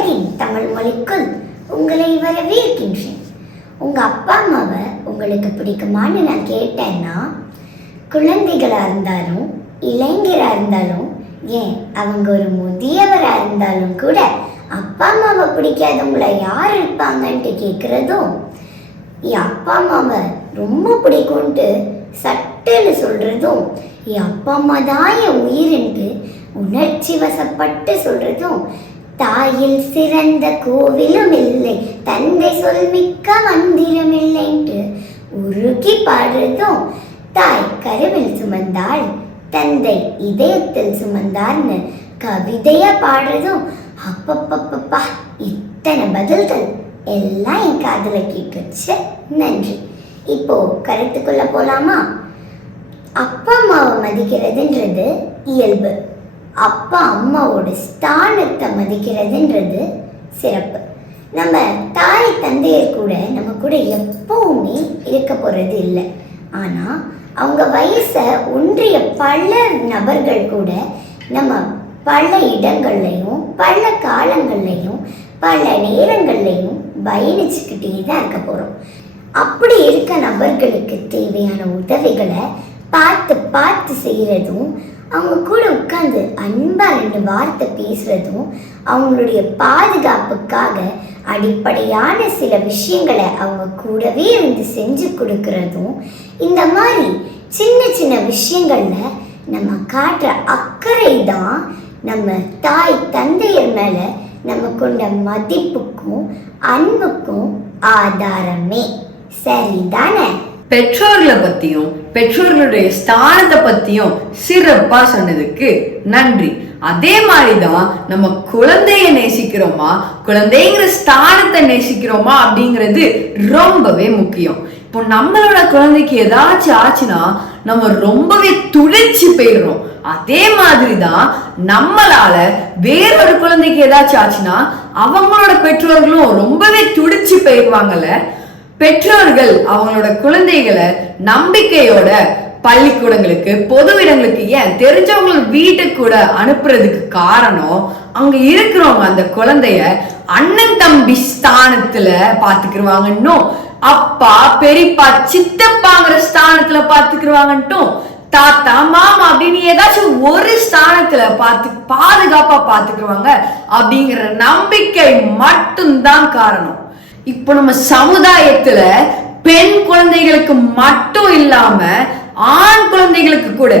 உலகின் தமிழ் மொழிக்குள் உங்களை வரவேற்கின்றேன். உங்கள் அப்பா அம்மாவை உங்களுக்கு பிடிக்குமான்னு நான் கேட்டேன்னா, குழந்தைகளாக இருந்தாலும் இளைஞராக இருந்தாலும் ஏன் அவங்க ஒரு முதியவராக இருந்தாலும் கூட அப்பா அம்மாவை பிடிக்காதவங்கள யார் இருப்பாங்கன்ட்டு கேட்குறதும், என் அப்பா அம்மாவை ரொம்ப பிடிக்கும்ன்ட்டு சட்டுன்னு சொல்கிறதும், என் அப்பா அம்மா தான் என் உயிர்ன்ட்டு உணர்ச்சி வசப்பட்டு சொல்கிறதும், தாயில் சிறந்த கோவிலும் இல்லை, தந்தை சொல்மிக்க மந்திரம் இல்லைன்ட்டு உருகி பாடுறதும், தாய் கருவில் சுமந்தாள் தந்தை இதயத்தில் சுமந்தார்னு கவிதையா பாடுறதும், அப்பப்பப்பப்பா இத்தனை பதில்கள் எல்லாம் என் காதுல கேட்டுச்சு. நன்றி. இப்போ கருத்துக்குள்ள போலாமா? அப்பா அம்மாவை மதிக்கிறதுன்றது இயல்பு, அப்பா அம்மாவோட ஸ்தானத்தை மதிக்கிறதுன்றது சிறப்பு. நம்ம தாய் தந்தையர் கூட நம்ம கூட எப்பவுமே இருக்க போறது இல்லை. ஆனா அவங்க வயசை ஒன்றிய பல நபர்கள் கூட நம்ம பல இடங்கள்லையும் பல காலங்கள்லையும் பல நேரங்கள்லையும் பயணிச்சுக்கிட்டே தான் இருக்க போறோம். அப்படி இருக்க நபர்களுக்கு தேவையான உதவிகளை பார்த்து பார்த்து செய்யறதும், அவங்க கூட உட்கார்ந்து அன்பா 2 வார்த்தை பேசுறதும், அவங்களுடைய பாதுகாப்புக்காக அடிப்படையான சில விஷயங்களை அவங்க கூடவே இருந்து செஞ்சு கொடுக்கறதும், இந்த மாதிரி சின்ன சின்ன விஷயங்கள்ல நம்ம காட்டுற அக்கறை தான் நம்ம தாய் தந்தையர் மேல நம்ம கொண்ட மதிப்புக்கும் அன்புக்கும் ஆதாரமே. சரிதானே? பெற்றோர்களை பத்தியும் பெற்றோர்களுடைய ஸ்தானத்தை பத்தியும் சிறப்பா சொன்னதுக்கு நன்றி. அதே மாதிரிதான் நம்ம குழந்தைய நேசிக்கிறோமா, குழந்தைங்கிற ஸ்தானத்தை நேசிக்கிறோமா அப்படிங்கிறது ரொம்பவே முக்கியம். இப்போ நம்மளோட குழந்தைக்கு ஏதாச்சும் ஆச்சுன்னா நம்ம ரொம்பவே துடிச்சு போயிடுறோம். அதே மாதிரிதான் நம்மளால வேறொரு குழந்தைக்கு ஏதாச்சும் ஆச்சுன்னா அவங்களோட பெற்றோர்களும் ரொம்பவே துடிச்சு போயிடுவாங்கல்ல. பெற்றோர்கள் அவங்களோட குழந்தைகளை நம்பிக்கையோட பள்ளிக்கூடங்களுக்கு, பொது இடங்களுக்கு, ஏன் தெரிஞ்சவங்க வீட்டுக்கு கூட அனுப்புறதுக்கு காரணம், அங்க இருக்கிறவங்க அந்த குழந்தைய அண்ணன் தம்பி ஸ்தானத்துல பாத்துக்கிடுவாங்கன்னும், அப்பா பெரியப்பா சித்தப்பாங்கிற ஸ்தானத்துல பாத்துக்கிடுவாங்கன்னும், தாத்தா மாமா அப்படின்னு ஏதாச்சும் ஒரு ஸ்தானத்துல பாதுகாப்பா பாத்துக்குவாங்க அப்படிங்கிற நம்பிக்கை மட்டும்தான் காரணம். இப்போ நம்ம சமுதாயத்துல பெண் குழந்தைகளுக்கு மட்டும் இல்லாம ஆண் குழந்தைகளுக்கு கூட,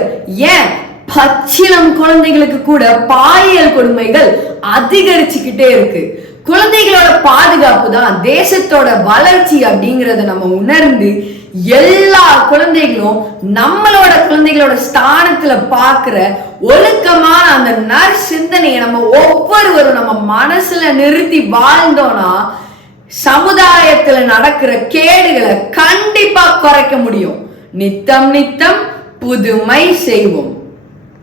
ஏன் பச்சிளம் குழந்தைகளுக்கு கூட பாலியல் கொடுமைகள் அதிகரிச்சுக்கிட்டே இருக்கு. குழந்தைகளோட பாதுகாப்பு தான் தேசத்தோட வளர்ச்சி அப்படிங்கறத நம்ம உணர்ந்து எல்லா குழந்தைகளும் நம்மளோட குழந்தைகளோட ஸ்தானத்துல பாக்குற ஒழுக்கமான அந்த நற்சிந்தனையை நம்ம ஒவ்வொருவரும் நம்ம மனசுல நிறுத்தி வாழ்ந்தோம்னா சமுதாயத்துல நடக்கிற கேடுகளை கண்டிப்பா குறைக்க முடியும். நித்தம் நித்தம் புதுமை செய்வோம்.